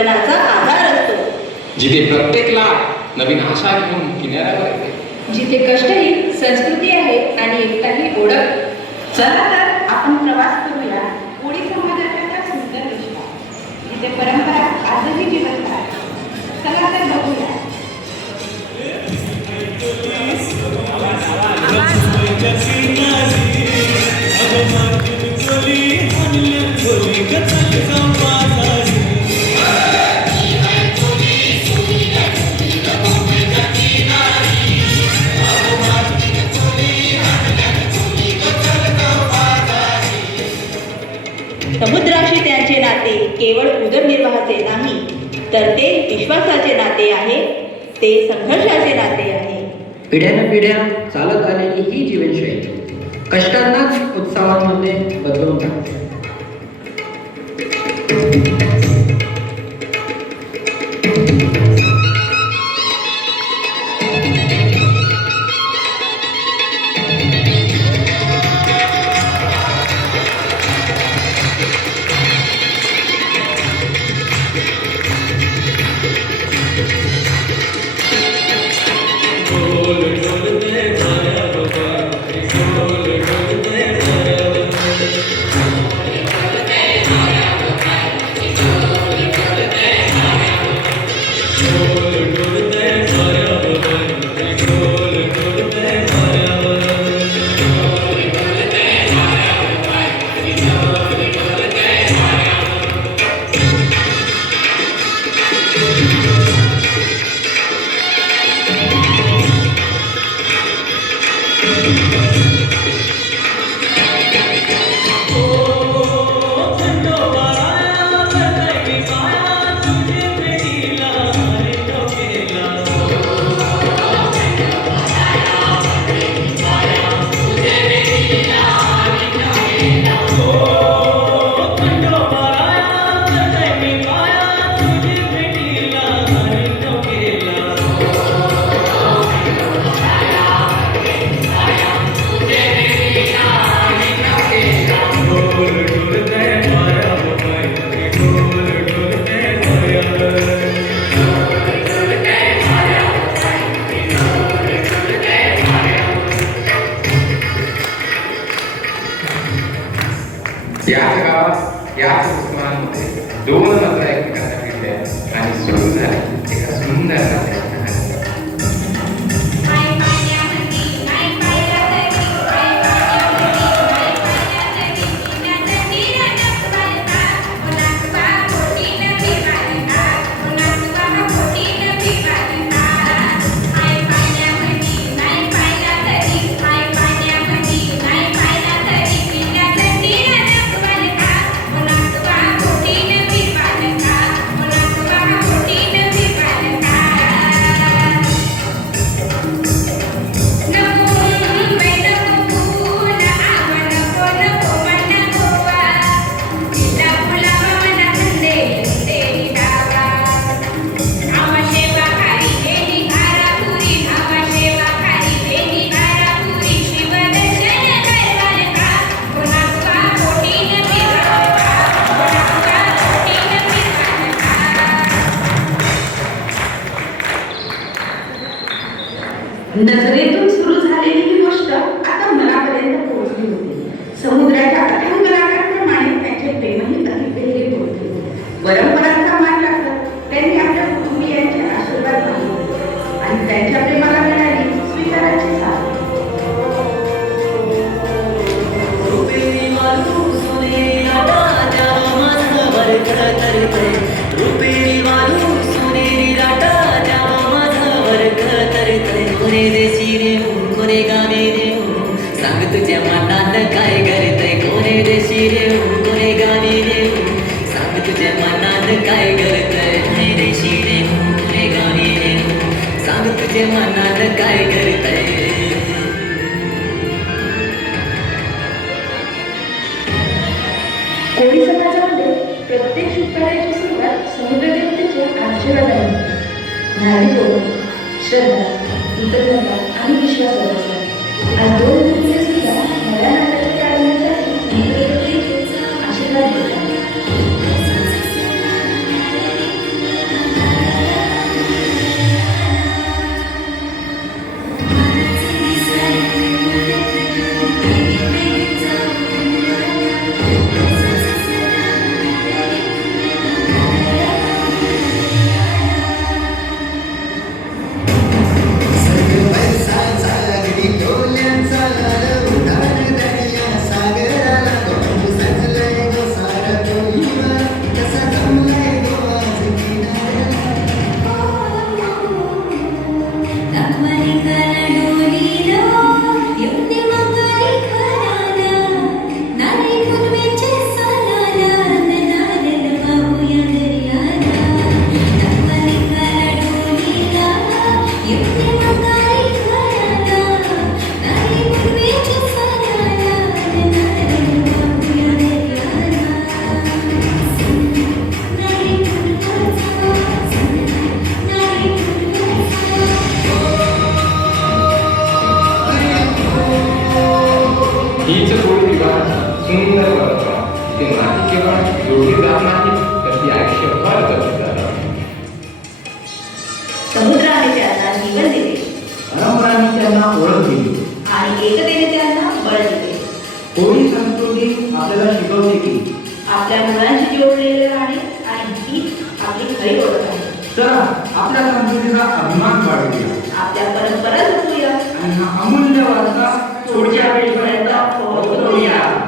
जीवनाचा आधार असतो. जिथे प्रत्येक लाट नवीन आशा घेऊन किनाऱ्यावर येते. जिथे कष्टही संस्कृती आहे आणि एकताही ओळख. चला तर आपण प्रवास करूया कोळी समाजाच्या त्या सुंदर देशात, जिथे परंपरा आजही जिवंत आहे. चला तर बघूया. समुद्राशी त्यांचे नाते केवळ उदरनिर्वाहाचे नाही, तर ते विश्वासाचे नाते आहे, ते संघर्षाचे नाते आहे. पिढ्यानपिढ्या चालत आलेली ही जीवनशैली कष्टांनाच उत्सवांमध्ये बदलून टाकते. याच गावात याच उस्मानामध्ये दोन नद्या एकमेकांना भिडल्या आणि सुरू झाली एका सुंदर नात्याची कहाणी. नजरेतून सुरू झालेली ही गोष्ट आता मनापर्यंत पोहोचली होती. समुद्राच्या अथांग लाटांप्रमाणे त्यांचे प्रेमही अतिवेगे पोहोचले होते. परंपरांचा मान राखत त्यांनी आपल्या कुटुंबियांचे आशीर्वाद मागितले आणि त्यांच्या प्रेमाला मिळाली स्वीकाराची साथ. सांग तुझ्या मनात काय करतय कोणे देशी रे कोणे गावी रे सांग तुझ्या मनात काय करतय कोणे देशी रे कोणे गावी रे सांग तुझ्या मनात काय करतय. कोळी समाजामध्ये प्रत्येक शुभकार्याची सुरुवात समुद्रदेवतेच्या आशीर्वादाने. धार्मिक श्रद्धा, कृतज्ञता आणि विश्वास असतात. आज दोन मुली सुद्धा नव्या नात्याच्या प्रारंभासाठी समुद्रदेवतेचा आशीर्वाद देतात. ते नाते केवळ जोडली जात नाही तर ती आयुष्यभर जपली जातात. समुद्राने त्यांना जीवन दिले परंपरांनी त्यांना ओळख दिली. आणि एकतेने त्यांना बळ दिले. कोणी संस्कृती आपल्याला शिकवते की आपल्या मुलांशी जोडलेले राहणे आणि ही आपली खरी ओळख आहे. चला आपल्या संस्कृतीचा अभिमान वाढवूया आपल्या परंपरा जपूया आणि हा अमूल्य वारसा पुढच्या पिढीपर्यंत पोहोचवूया.